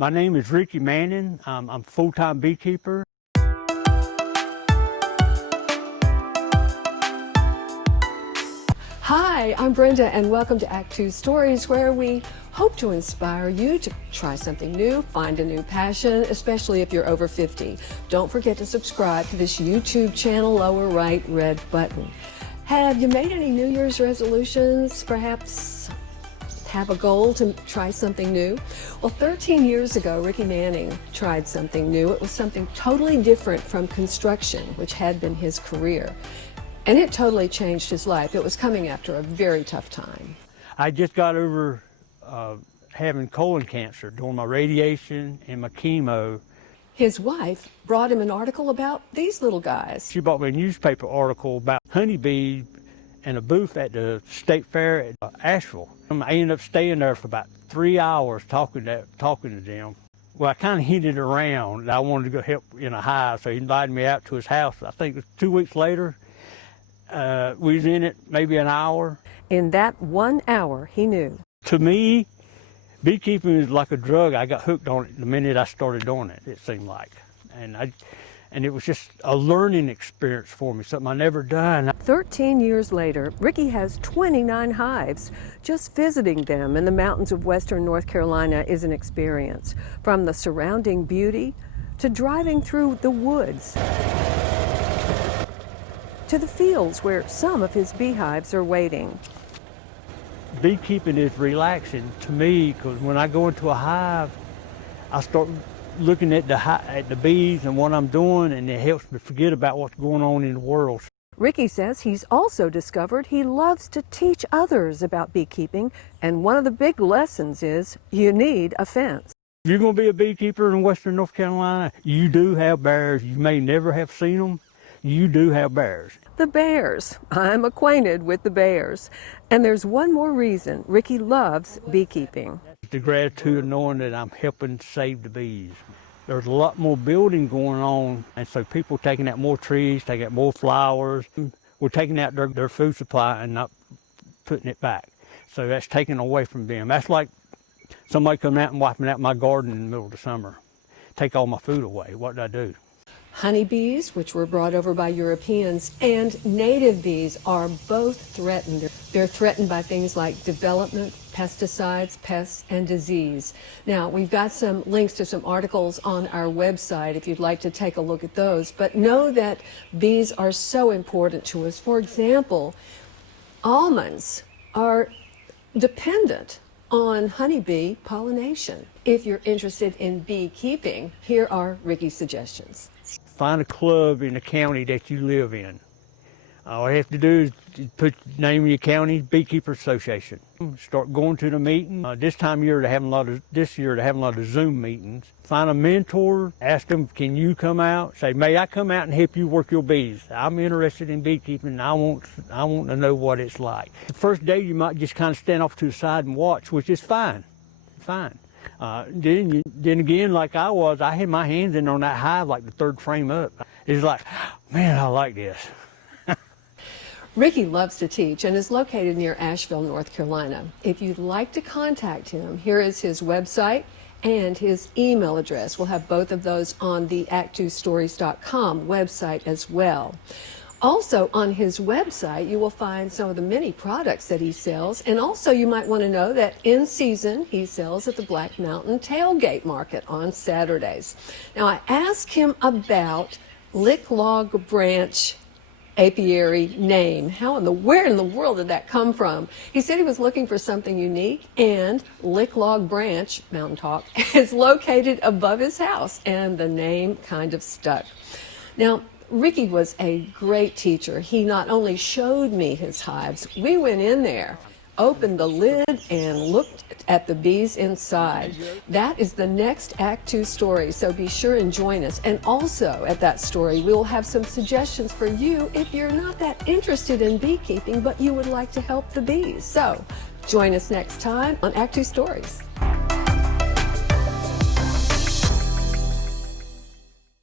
My name is Ricky Manning. I'm a full-time beekeeper. Hi, I'm Brenda and welcome to actTWO Stories, where we hope to inspire you to try something new, find a new passion, especially if you're over 50. Don't forget to subscribe to this YouTube channel, lower right red button. Have you made any New Year's resolutions? Perhaps have a goal to try something new? Well, 13 years ago, Ricky Manning tried something new. It was something totally different from construction, which had been his career. And it totally changed his life. It was coming after a very tough time. I just got over having colon cancer, doing my radiation and my chemo. His wife brought him an article about these little guys. She brought me a newspaper article about honeybees and a booth at the state fair at Asheville. I ended up staying there for about 3 hours talking to them. Well, I kind of hinted around that I wanted to go help in a hive, so he invited me out to his house. I think it was 2 weeks later. We was in it maybe an hour. In that 1 hour, he knew. To me, beekeeping is like a drug. I got hooked on it the minute I started doing it, it seemed like. And it was just a learning experience for me, something I never done. 13 years later, Ricky has 29 hives. Just visiting them in the mountains of western North Carolina is an experience. From the surrounding beauty to driving through the woods, to the fields where some of his beehives are waiting. Beekeeping is relaxing to me because when I go into a hive, I start looking at the bees and what I'm doing, and it helps me forget about what's going on in the world. Ricky says he's also discovered he loves to teach others about beekeeping, and one of the big lessons is you need a fence. If you're going to be a beekeeper in western North Carolina, you do have bears. You may never have seen them. You do have bears. The bears. I'm acquainted with the bears. And there's one more reason Ricky loves beekeeping. The gratitude of knowing that I'm helping save the bees. There's a lot more building going on, and so people taking out more trees, taking out more flowers. We're taking out their food supply and not putting it back. So that's taken away from them. That's like somebody coming out and wiping out my garden in the middle of the summer. Take all my food away. What do I do? Honeybees, which were brought over by Europeans, and native bees are both threatened. They're threatened by things like development, pesticides, pests, and disease. Now, we've got some links to some articles on our website if you'd like to take a look at those. But know that bees are so important to us. For example, almonds are dependent on honeybee pollination. If you're interested in beekeeping, here are Ricky's suggestions. Find a club in the county that you live in. All you have to do is put the name of your county, Beekeeper Association. Start going to the meeting. This year they're having a lot of Zoom meetings. Find a mentor, ask them, can you come out? Say, may I come out and help you work your bees? I'm interested in beekeeping and I want to know what it's like. The first day you might just kind of stand off to the side and watch, which is fine. Then again, like I had my hands in on that hive like the third frame up. It's like, man, I like this. Ricky loves to teach and is located near Asheville, North Carolina. If you'd like to contact him, here is his website and his email address. We'll have both of those on the actTWOstories.com website as well. Also, on his website, you will find some of the many products that he sells. And also, you might want to know that in season, he sells at the Black Mountain Tailgate Market on Saturdays. Now, I asked him about Licklog Branch apiary name. Where in the world did that come from? He said he was looking for something unique, and Licklog Branch, Mountain Talk, is located above his house, and the name kind of stuck. Now, Ricky was a great teacher. He not only showed me his hives, we went in there, opened the lid, and looked at the bees inside. That is the next actTWO story, so be sure and join us. And also at that story, we will have some suggestions for you if you're not that interested in beekeeping, but you would like to help the bees. So join us next time on actTWO Stories.